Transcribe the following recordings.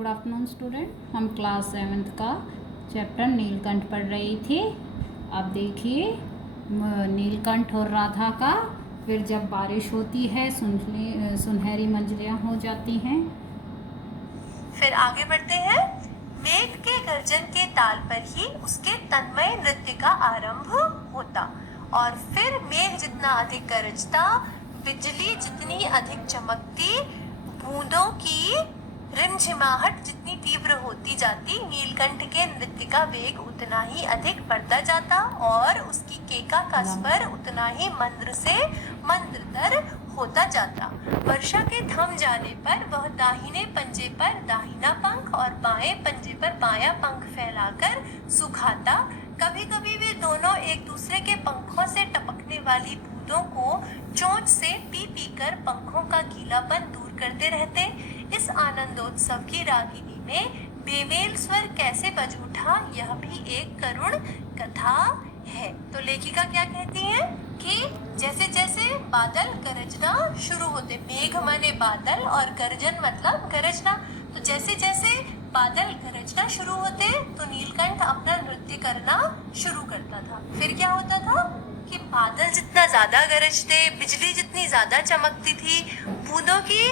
Good afternoon student, हम class 7th का chapter Neelkanth पढ़ रही थी। अब देखिए नीलकंठ और राधा का फिर जब बारिश होती है सुनहरी मंजरियाँ हो जाती हैं। फिर आगे बढ़ते हैं। मेघ के गर्जन के ताल पर ही उसके तन्मय नृत्य का आरंभ होता और फिर मेघ जितना अधिक गरजता, बिजली जितनी अधिक चमकती, बूंदों की रिमझिमाहट जितनी तीव्र होती जाती, नीलकंठ के नृत्य का वेग उतना ही अधिक बढ़ता जाता और उसकी केका का स्वर उतना ही मंद्र से मंद्रतर होता जाता। वर्षा के थम जाने पर वह दाहिने पंजे पर दाहिना पंख और बाएं पंजे पर बायां पंख फैलाकर सुखाता। कभी कभी वे दोनों एक दूसरे के पंखों से टपकने वाली बूंदों को चोंच से पी पी कर पंखों का गीलापन दूर करते रहते। इस आनंदोत्सव की रागिनी में बेमेल स्वर कैसे बज उठा, यह भी एक करुण कथा है। तो लेखिका क्या कहती है कि जैसे जैसे बादल गरजना शुरू होते, मेघ माने बादल और गर्जन मतलब गरजना, तो जैसे जैसे बादल गरजना शुरू होते तो नीलकंठ अपना नृत्य करना शुरू करता था। फिर क्या होता था कि बादल जितना ज्यादा गरजते, बिजली जितनी ज्यादा चमकती थी, बूंदों की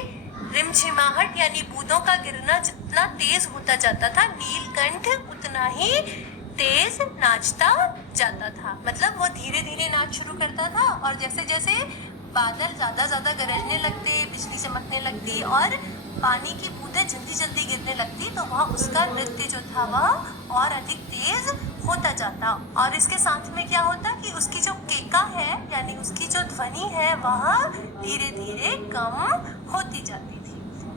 रिमझिमाहट यानी बूंदों का गिरना जितना तेज होता जाता था, नीलकंठ उतना ही तेज नाचता जाता था। मतलब वो धीरे धीरे नाच शुरू करता था और जैसे जैसे बादल ज्यादा ज्यादा गरजने लगते, बिजली चमकने लगती और पानी की बूंदें जल्दी जल्दी गिरने लगती, तो वह उसका नृत्य जो था वह और अधिक तेज होता जाता। और इसके साथ में क्या होता कि उसकी जो केका है यानी उसकी जो ध्वनि है वह धीरे धीरे कम होती जाती थी।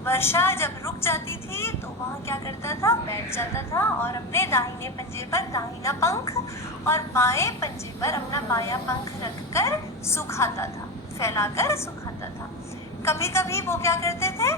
वर्षा जब रुक जाती थी तो वह क्या करता था, बैठ जाता था और अपने दाहिने पंजे पर दाहिना पंख और बाएं पंजे पर अपना बायां पंख रखकर सुखाता था, फैलाकर सुखाता था। कभी कभी वो क्या करते थे,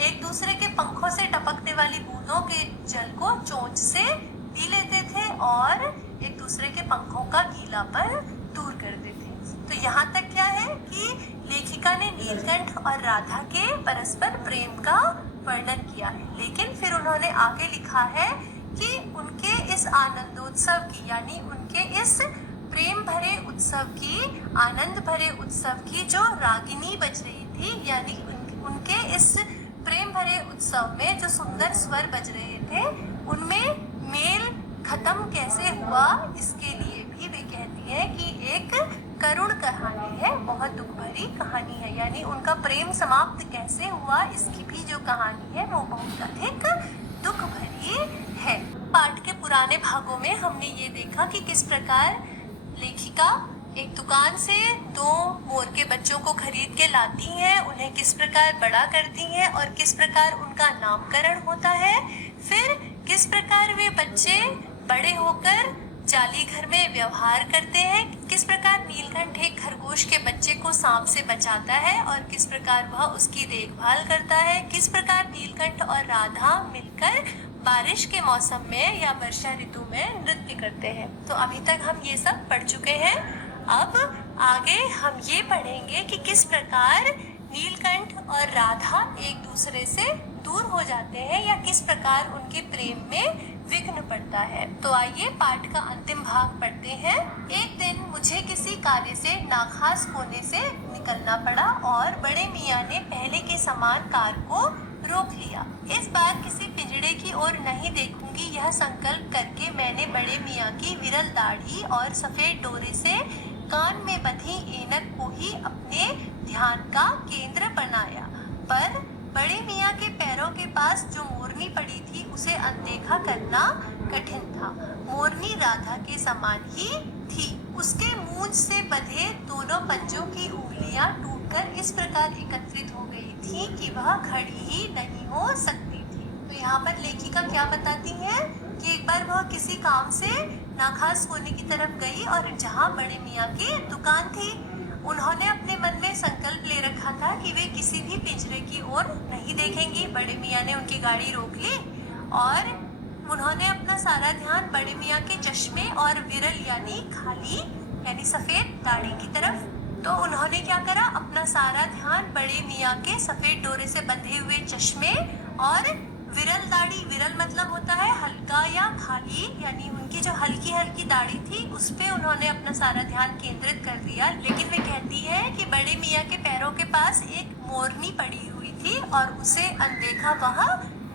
एक दूसरे के पंखों से टपकने वाली बूंदों के जल को चोंच से पी लेते थे और एक दूसरे के पंखों का गीलापन दूर करते थे। तो यहाँ तक क्या है कि लेखिका ने नीलकंठ और राधा के परस्पर प्रेम का वर्णन किया है, लेकिन फिर उन्होंने आगे लिखा है कि उनके इस आनंदोत्सव की यानी उनके इस प्रेम भरे उत्सव की, आनंद भरे उत्सव की जो रागिनी बज रही थी, यानी उनके इस प्रेम भरे उत्सव में जो सुंदर स्वर बज रहे थे उनमें मेल खत्म कैसे हुआ, इसके लिए भी वे कहती है कि एक करुण कहानी है, बहुत दुख भरी कहानी है। यानी उनका प्रेम समाप्त कैसे हुआ, इसकी भी जो कहानी है वो बहुत अधिक दुख भरी है। पाठ के पुराने भागों में हमने ये देखा कि किस प्रकार लेखिका एक दुकान से दो मोर के बच्चों को खरीद के लाती हैं, उन्हें किस प्रकार बड़ा करती हैं और किस प्रकार उनका नामकरण होता है। फिर किस प्रकार वे बच्चे बड़े होकर जाली घर में व्यवहार करते हैं, किस प्रकार नीलकंठ एक खरगोश के बच्चे को सांप से बचाता है और किस प्रकार वह उसकी देखभाल करता है, किस प्रकार नीलकंठ और राधा मिलकर बारिश के मौसम में या वर्षा ऋतु में नृत्य करते हैं। तो अभी तक हम ये सब पढ़ चुके हैं। अब आगे हम ये पढ़ेंगे कि किस प्रकार नीलकंठ और राधा एक दूसरे से दूर हो जाते हैं या किस प्रकार उनके प्रेम में विघ्न पड़ता है। तो आइए पाठ का अंतिम भाग पढ़ते हैं। एक दिन मुझे किसी कार्य से नाखास कोने से निकलना पड़ा और बड़े मियाँ ने पहले के समान कार को रोक लिया। इस बार किसी पिंजड़े की ओर नहीं देखूंगी, यह संकल्प करके मैंने बड़े मियाँ की विरल दाढ़ी और सफेद डोरे से कान में बंधी ऐनक को ही अपने ध्यान का केंद्र बनाया। पर बड़े मियाँ के पैरों के पास जो मोरनी पड़ी थी उसे अनदेखा करना कठिन था। मोरनी राधा के समान ही थी। उसके मूंछ से बंधे दोनों पंजों की उंगलियां टूटकर इस प्रकार एकत्रित हो गई थी कि वह खड़ी ही नहीं हो सकती थी। तो यहाँ पर लेखिका क्या बताती है कि एक बार वह किसी काम से नाखास कोने की तरफ गई और जहाँ बड़े मियाँ की दुकान थी, उन्होंने अपने मन में संकल्प ले रखा था कि वे किसी भी पिंजरे की ओर नहीं देखेंगी। बड़े मियाँ ने उनकी गाड़ी रोक ली और उन्होंने अपना सारा ध्यान बड़े मियाँ के चश्मे और विरल यानी खाली यानी सफेद दाढ़ी की तरफ। तो उन्होंने क्या करा, अपना सारा ध्यान बड़े मियाँ के सफेद डोरे से बंधे हुए चश्मे और विरल दाढ़ी विरल मतलब होता है हल्का या खाली, यानी उनकी जो हल्की हल्की दाढ़ी थी उस पे उन्होंने अपना सारा ध्यान केंद्रित कर दिया। लेकिन वे कहती है कि बड़े मियाँ के पैरों के पास एक मोरनी पड़ी हुई थी और उसे अनदेखा वह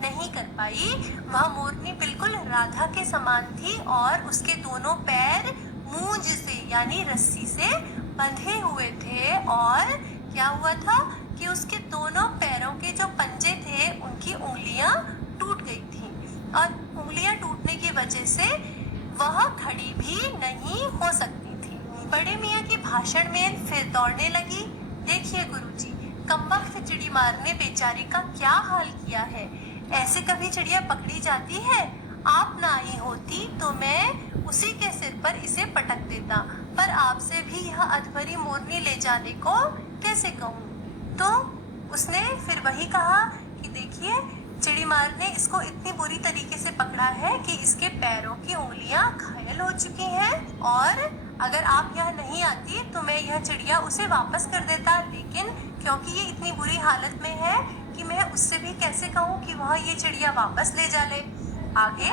नहीं कर पाई। वह मोरनी बिल्कुल राधा के समान थी और उसके दोनों पैर मूंज से यानी रस्सी से बंधे हुए थे। और क्या हुआ था कि उसके दोनों पैरों के जो पंजे थे उनकी उंगलियां टूट गई थी और उंगलियां टूटने की वजह से वह खड़ी भी नहीं हो सकती थी। बड़े मियाँ की भाषण में फिर दौड़ने लगी। देखिए गुरुजी, कमबख्त चिड़ी मार ने बेचारी का क्या हाल किया है। ऐसे कभी चिड़िया पकड़ी जाती है? आप ना आई होती तो मैं उसी के सिर पर इसे पटक देता, पर आपसे भी यह अधमरी मोरनी ले जाने को कैसे कहूँ। तो उसने फिर वही कहा कि देखिए, चिड़ीमार ने इसको इतनी बुरी तरीके से पकड़ा है कि इसके पैरों की उंगलियां घायल हो चुकी हैं और अगर आप यहाँ नहीं आती तो मैं यह चिड़िया उसे वापस कर देता। लेकिन क्योंकि ये इतनी बुरी हालत में है कि मैं उससे भी कैसे कहूँ कि वह ये चिड़िया वापस ले जा ले। आगे